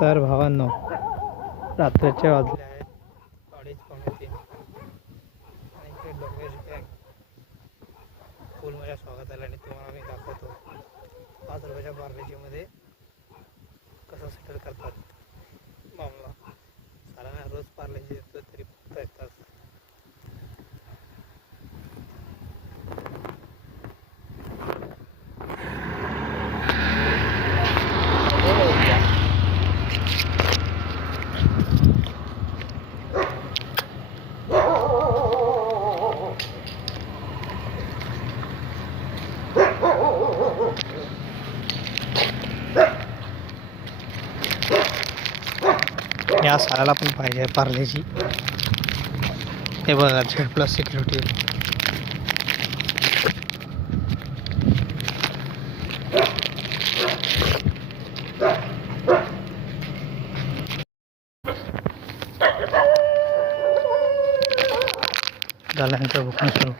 तर भावांनो, रात्रीचे वाजले आहेत 2:30-2:45 आणि इकडे डोंगेश गँग फुल माझ्या स्वागताला आणि तुम्हाला मी दाखवतो 5 रुपयाच्या पार्लेजीमध्ये कसं सेटल करतात मामला. सालाना रोज पार्लेजी देतो तरी फक्त येतात. या सालाला पण पाहिजे पार्लेजी. हे बघा Z+ सिक्युरिटी. झाल्यानंतर भुकणं सुरू.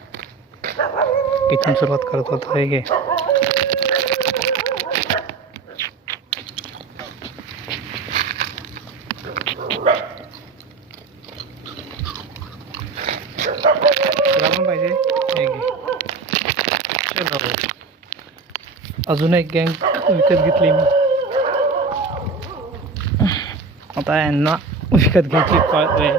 इथून सुरुवात करत होतो. हे घे. तुला पण पाहिजे? हे घे. चलो. अजून एक गँग विकत घेतली मी. आता यांना विकत घ्यायची पाळ आहे.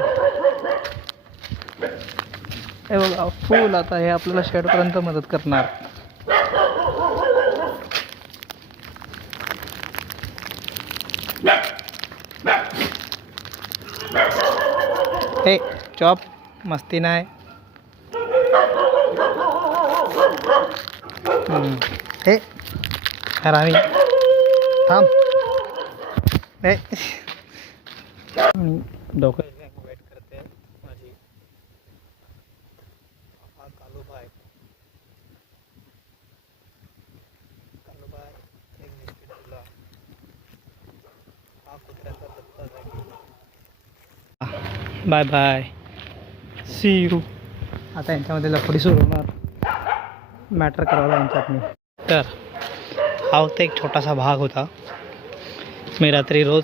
हे बघा फुल. आता हे आपल्याला शेडपर्यंत मदत करणार. हे चॉप मस्ती नाही. हे हरामी थांब. हे डोकं वेट करते माझी. हा कालूबाई एक बिस्किट दिला. हा कुत्र्याचा दत्ता जागी. Bye bye, see you. आता यांच्यामध्ये लफडी सुरू होणार. मॅटर करायला यांच्यात मी. तर हा फक्त एक छोटासा भाग होता. मी रात्री रोज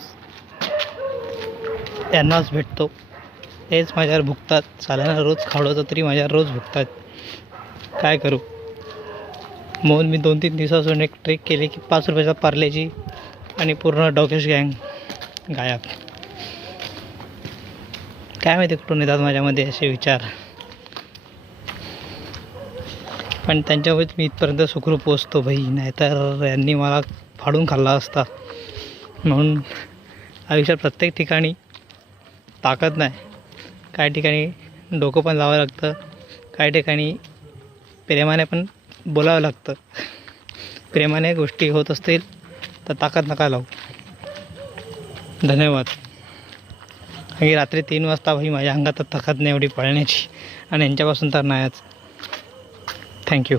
यांनाच भेटतो. हेच माझ्यावर भुकतात. सालाना रोज खावडवतो तरी माझ्यावर रोज भुकतात. काय करू. म्हणून मी 2-3 दिवसापासून एक ट्रेक केली की 5 रुपयाचा पार्लेजी आणि पूर्ण डॉगेश गँग गायब. काय माहिती कुठून येतात माझ्यामध्ये असे विचार. पण त्यांच्यामुळेच मी इथपर्यंत सुखरूप पोचतो भाई. नाहीतर यांनी मला फाडून खाल्ला असता. म्हणून आयुष्यात प्रत्येक ठिकाणी ताकद नाही. काही ठिकाणी डोकं पण लावावं लागतं. काही ठिकाणी प्रेमाने पण बोलावं लागतं. प्रेमाने गोष्टी होत असतील तर ताकद नका लावू. धन्यवाद. आणि रात्री 3 वाजता भाई माझ्या अंगात ताकद नाही एवढी पळण्याची. आणि यांच्यापासून तर नाहीच. थँक्यू.